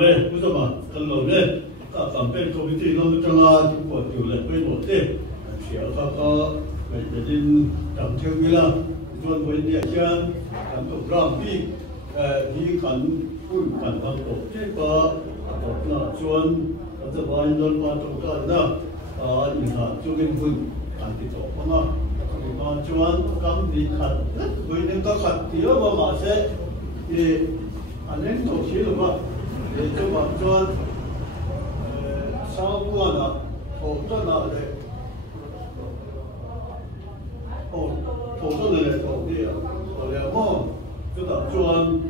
เลยผู้สมัครกันหลงเลยก็ทำเป็นคอมมิชชั่นเราจะลาทุกคนอยู่เลยไปหมดเลยเสียเขาก็ไม่จะดินทำเที่ยวเวลาส่วนคนเนี่ยเช่นทำตัวรอบที่ที่ขันพูดขันทำตัวที่ก็ตกหน้าส่วนรัฐบาลโดนมาตกกันนะอินทาจุกินคุณขันที่ตกมามาส่วนกำดีขัดคนนึงก็ขัดเดียวมาเสียอันนี้ถูกชี้หรือเปล่า좀 완전 사고가 도전을 도전이야. 그러면 그다 좋은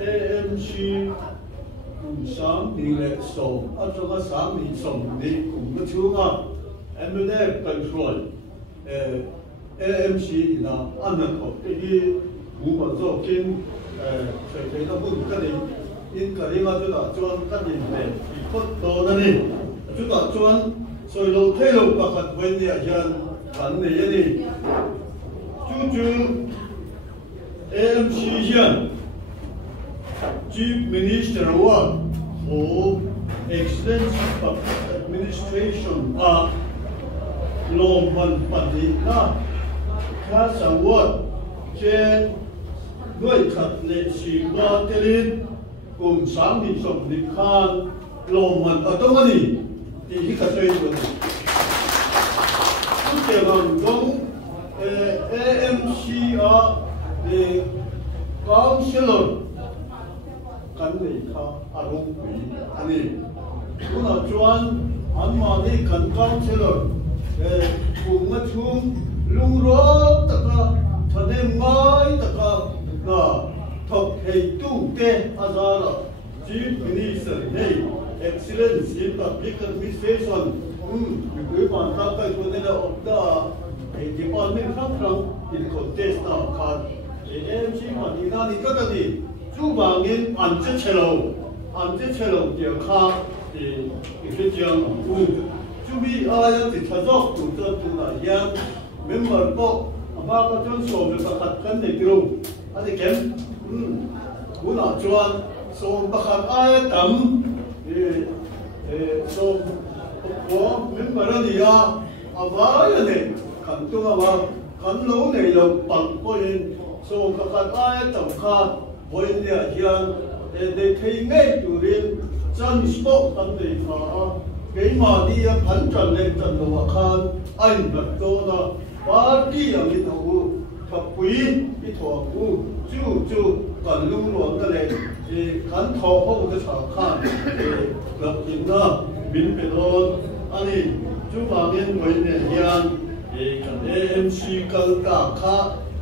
AMC 상리에서 아저가 상리성리 공부중아 M&A 컨트롤 AMC나 안는 거 이게 무엇도 긴 저희가 보니까 인가리가 주다 좋은 까지인데 이것도 나니 주다 좋은 소위로 태우가 갖고 있는 아시안 맞네 얘니 주주 AMC현 Chief Minister와 for Excellence of Administration 로만 받으니까 가사원 제ด้วยขัดเลชีวาเตลินกลุ่มสามีสมนิคานลมมันต้องมาดีที่กระเทยตัวนี้ทุกอย่างต้องAMCR Councilor กันเลยค่ะอารมณ์ปีอันนี้คุณอาจารย์อันมาดีกัน Councilor กลุ่มมาชุมลุงรถตะกะทะเลไม้ตะกะtop heitu te azara chief minister hey excellence in public administration we want to kai to the of the department from in contest card AMC manina ni ka ni chu bangin anje chelo dia kha ke jiang chu bi aya ti thazok tu tu na yang member ko ama ka chon so be ka khat kan ne kiro ane kemคุณอาจจะส่งประกาศอะไรต่ำส่งหัวมิมบาร์นี่อ่ะอะไรเนี่ยขันตัวว่าขันรู้ในเราปังคนส่งประกาศอะไรต่ำค่ะวันนี้ยังเด็กที่ไม่อยู่เรียนจันทร์สปอร์ตตั้งแต่ค่ะเกี่ยมาดียังพันจันเล่นจันทร์ว่าขันไอ้แบบตัวน่ะปาร์ตี้ยังมีตัวขับปุ๋ยที่ถั่วกูจู่กันลุงหลวงนั่นเองขันทอเขาจะฉากข้างหลับกินนะบินไปโดนอันนี้จู่บางเงินไว้เนี่ยยังกันAMCกันกาข้า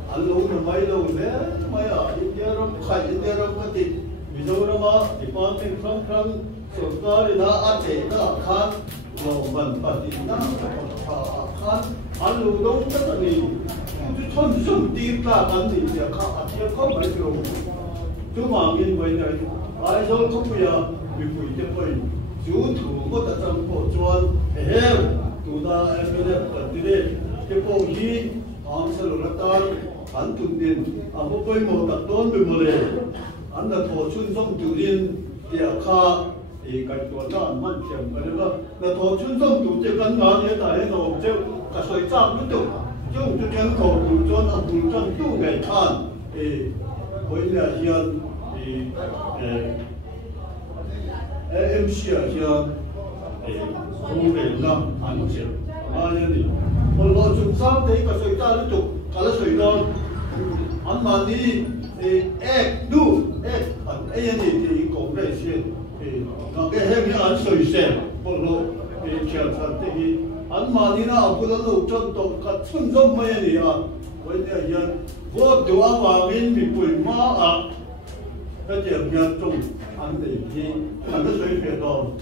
อันลุงไม่ลงเนี่ยไม่อินเดียรำขัดอินเดียรำก็ติดมิโซรามาที่ปานเป็นครั้งสุดท้ายนะอาเจนะข้าลงมันปฏินะข้าอันลุงลงก็นี่천좀 띠까 간디 이제 아티야 컴 말이로 주망인 뭐냐 아이서 커피야 미고 이제 거의 주투보다 좀 좋은 해 두다 에르네 것들이 개봉이 방설을 했다 안 둔된 아무 거의 뭐다 돈 비물에 안다 더 춘성 두린 대학가 이 가지고나 만점 그래가 나더 춘성 두제 간나에다 해서 어제 가서 짱부터 좀 전코 불전 또 개탄 보이냐 이런 AMC야 이런 공대나 안제 아니 물론 좀 싸움되니까 저기 다른 쪽 갈아서 이런 안 많이 액두 AND 공대시 나게 해면 안 써 있어 물론 제가 선택이 안 많이나 아무도 전도 같은 점만이야. 왜냐 이런 뭐도와 마음인 미불마 현재 그냥 좀안 되지. 안돼 저희 배도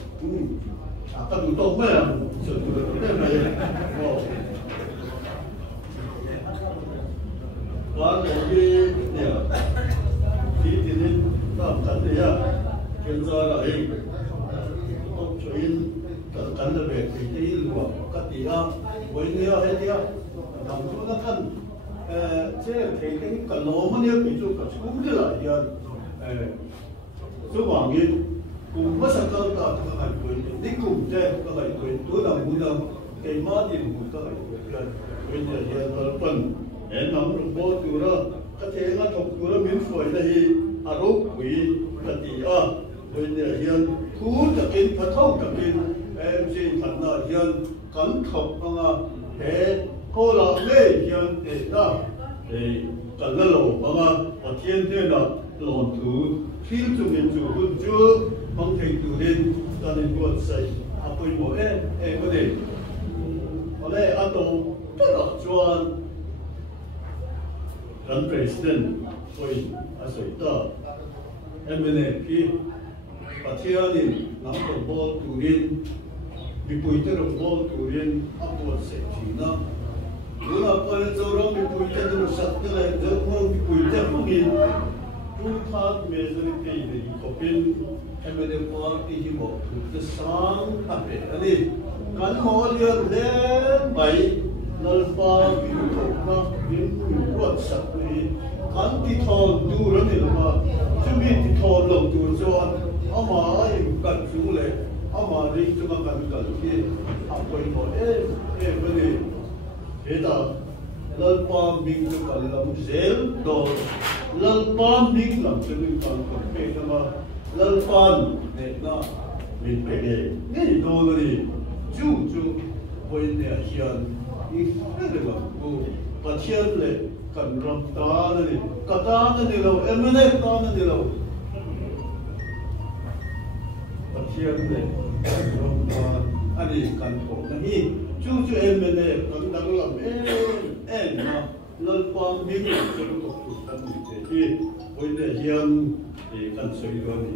아까도 또 뭐야 그래 뭐 여기 내가 뒤에는 남자들이야 견자가 저희 간을 왜 그때 일과 똑같이야 원이야 해야 남주가 간 제 개인니까 너무 비교 같이 꿈들아 이런 저 왕이 cùng mất sản phẩm cả các hành với đi cùng chơi các hành với tối nào muốn đâu cái má thì muốn các hành với bây giờ hiện là phần em nắm được bao nhiêu đó các thế ngắt học của nó miễn phí là gì à rốt quỷ là gì à bây giờ hiện thu tập in phát thâu tập in em xin thành là hiện cẩn thận bằng thế cô là lê hiện để ta để cần là lỗ bằng ở thiên thế là lồn thứ khi chúng mình chủ quân chưa bằng thành tựu đến ta nên buat say apa yang mau có thể ở đây anh tôi rất là chuan gần president tôi ở sợi tơ em bên này khi và theo thì nắm được bao tụ liên bị bùi tơ được bao tụ liên áp buộc sẽ chỉ nó nếu là con dâu đó bị bùi tơ được sạch cái này dâu không bị bùi tơ không nhìn trung phát majority thì có bên em bên đây có cái gì một cái sáng đặc biệt là gì cán bộ liên lên bảy lần ba bị thuộc nó bị quật sạch đi cán thì thon du rồi thì mà chứ bị thì thon lâu du cho ông mà ai cần xuống lại ông mà đi cho nó cần thì học quên một bên này thế ta lần ba mình cho cần làm dễ đồ lần ba mình làm cho mình cần phải mà lần ba này nó mình phải để cái đồ này chú bên này hiện ít cái gì mà và hiện này cần làm ta này cả ta này đâu em này ta này đâu và hiện này làm ta anh ấy cần có cái chú em này cần đang làm em mà lần ba mình cho nó có cần thì bên này hiện thì cần sử dụng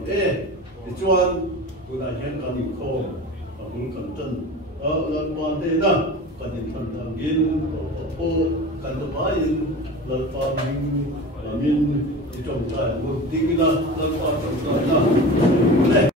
thì chuan tôi đã hiện cần những khâu và cũng cần chân lần ba thế đó cần những phần thằng in ô cần được bài in lần ba mình thì trồng trại một tí là lần ba trồng trại đó